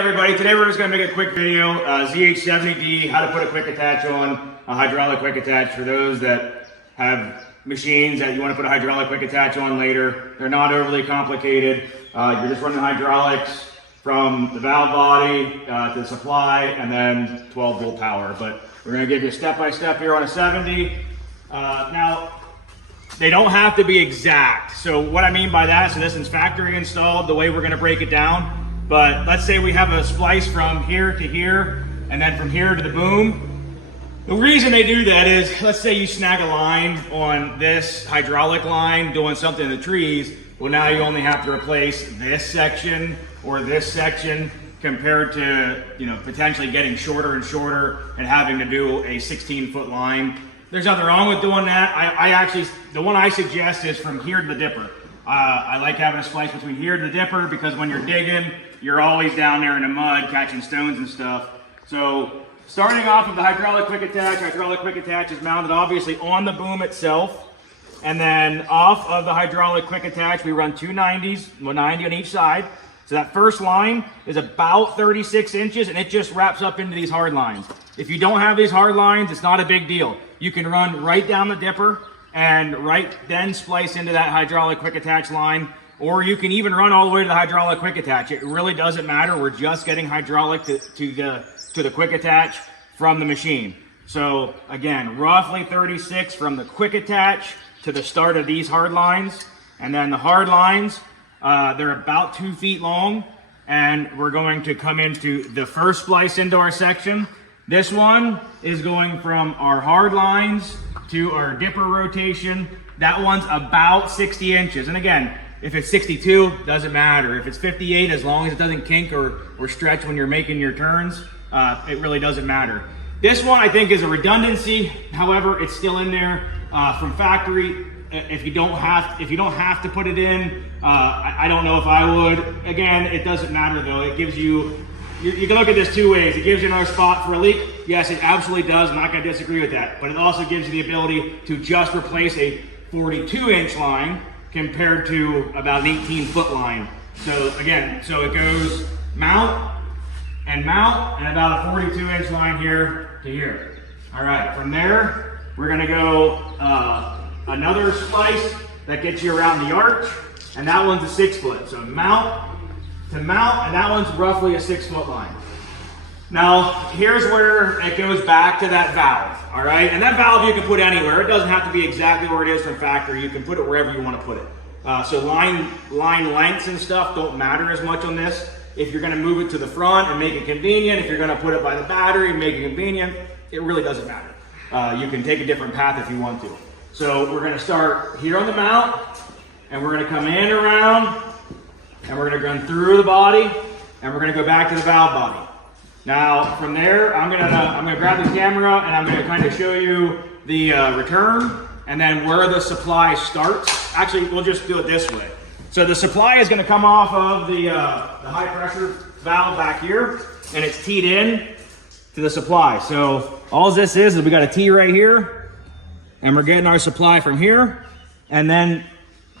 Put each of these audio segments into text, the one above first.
everybody, today we're just going to make a quick video, ZH70D, how to put a quick attach on, a hydraulic quick attach for those that have machines that you want to put a hydraulic quick attach on later. They're not overly complicated. You're just running hydraulics from the valve body to the supply and then 12 volt power. But we're going to give you a step-by-step here on a 70. Now, they don't have to be exact. So what I mean by that, so this is factory installed, the way we're going to break it down. But let's say we have a splice from here to here, and then from here to the boom. The reason they do that is, let's say you snag a line on this hydraulic line doing something in the trees. Well, now you only have to replace this section or this section compared to, potentially getting shorter and shorter and having to do a 16-foot line. There's nothing wrong with doing that. I actually, the one I suggest is from here to the dipper. I like having a splice between here to the dipper because when you're digging, you're always down there in the mud catching stones and stuff. So starting off with the hydraulic quick attach is mounted obviously on the boom itself. And then off of the hydraulic quick attach, we run two 90s, 90 on each side. So that first line is about 36 inches and it just wraps up into these hard lines. If you don't have these hard lines, it's not a big deal. You can run right down the dipper and then splice into that hydraulic quick attach line, or you can even run all the way to the hydraulic quick attach. It really doesn't matter. We're just getting hydraulic to the quick attach from the machine. So again, roughly 36 from the quick attach to the start of these hard lines. And then the hard lines, they're about 2 feet long, and we're going to come into the first splice into our section. This one is going from our hard lines to our dipper rotation. That one's about 60 inches. And again, if it's 62, doesn't matter. If it's 58, as long as it doesn't kink or stretch when you're making your turns, it really doesn't matter. This one I think is a redundancy. However, it's still in there from factory. If you don't have to put it in, I don't know if I would. Again, it doesn't matter though. It gives you, you can look at this two ways. It gives you another spot for a leak. Yes, it absolutely does. I'm not going to disagree with that. But it also gives you the ability to just replace a 42-inch line compared to about an 18-foot line. So again, so it goes mount and about a 42-inch line here to here. All right, from there, we're going to go another splice that gets you around the arch, and that one's a 6 foot. So mount to mount, and that one's roughly a 6 foot line. Now, here's where it goes back to that valve, all right? And that valve you can put anywhere. It doesn't have to be exactly where it is from factory. You can put it wherever you want to put it. So line lengths and stuff don't matter as much on this. If you're going to move it to the front and make it convenient, if you're going to put it by the battery and make it convenient, it really doesn't matter. You can take a different path if you want to. So we're going to start here on the mount, and we're going to come in around, and we're going to run through the body, and we're going to go back to the valve body. Now from there, I'm gonna grab the camera and I'm gonna kind of show you the return and then where the supply starts. Actually, we'll just do it this way. So the supply is gonna come off of the high pressure valve back here, and it's teed in to the supply. So all this is we got a T right here, and we're getting our supply from here. And then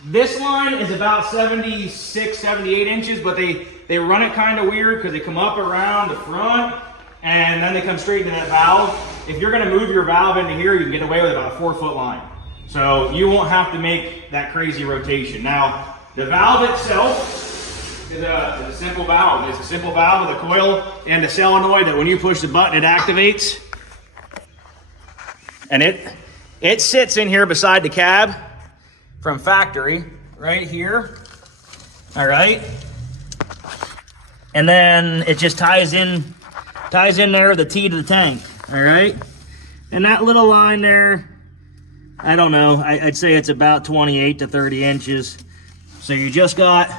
this line is about 76, 78 inches, but they run it kind of weird because they come up around the front and then they come straight into that valve. If you're going to move your valve into here, you can get away with about a 4 foot line. So you won't have to make that crazy rotation. Now, the valve itself is a simple valve. It's a simple valve with a coil and a solenoid that when you push the button, it activates. And it sits in here beside the cab from factory right here. All right. And then it just ties in there the T to the tank. All right. And that little line there, I don't know, I'd say it's about 28 to 30 inches. So you just got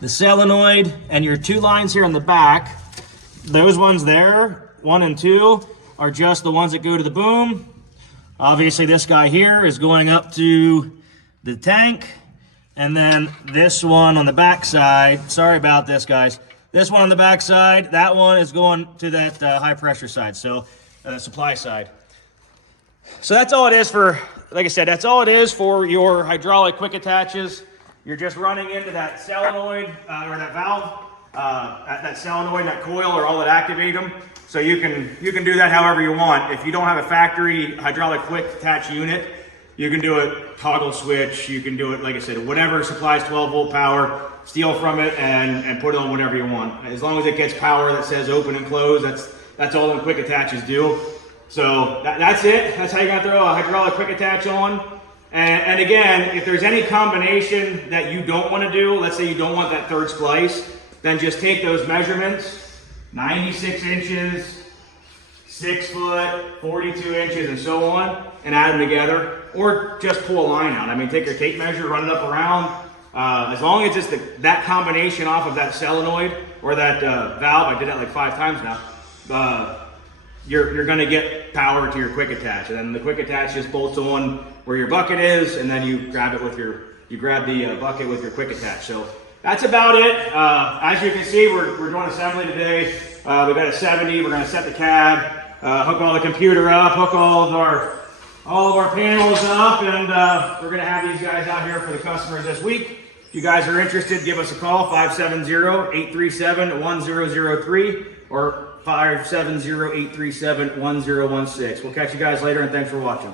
the solenoid and your two lines here in the back. Those ones there, 1 and 2, are just the ones that go to the boom. Obviously this guy here is going up to the tank. And then this one on the back side, sorry about this guys. This one on the back side, that one is going to that high pressure side, so supply side. So that's all it is for, like I said, that's all it is for your hydraulic quick attaches. You're just running into that solenoid or that valve that solenoid, that coil, or all that activate them. So you can do that however you want. If you don't have a factory hydraulic quick detach unit, you can do it toggle switch. You can do it, like I said, whatever supplies 12 volt power, steal from it and put it on whatever you want. As long as it gets power that says open and close, that's all the quick attaches do. So that's it. That's how you're gonna throw a hydraulic quick attach on. And again, if there's any combination that you don't want to do, let's say you don't want that third splice, then just take those measurements, 96 inches, 6 foot, 42 inches, and so on, and add them together, or just pull a line out. I mean, take your tape measure, run it up around. As long as it's that combination off of that solenoid or that valve, I did that like 5 times now, you're gonna get power to your quick attach. And then the quick attach just bolts on where your bucket is, and then you grab it with you grab the bucket with your quick attach. So that's about it. As you can see, we're doing assembly today. We've got a 70, we're gonna set the cab, hook all the computer up, hook all of our panels up, and we're gonna have these guys out here for the customers this week. If you guys are interested, give us a call, 570-837-1003 or 570-837-1016. We'll catch you guys later, and thanks for watching.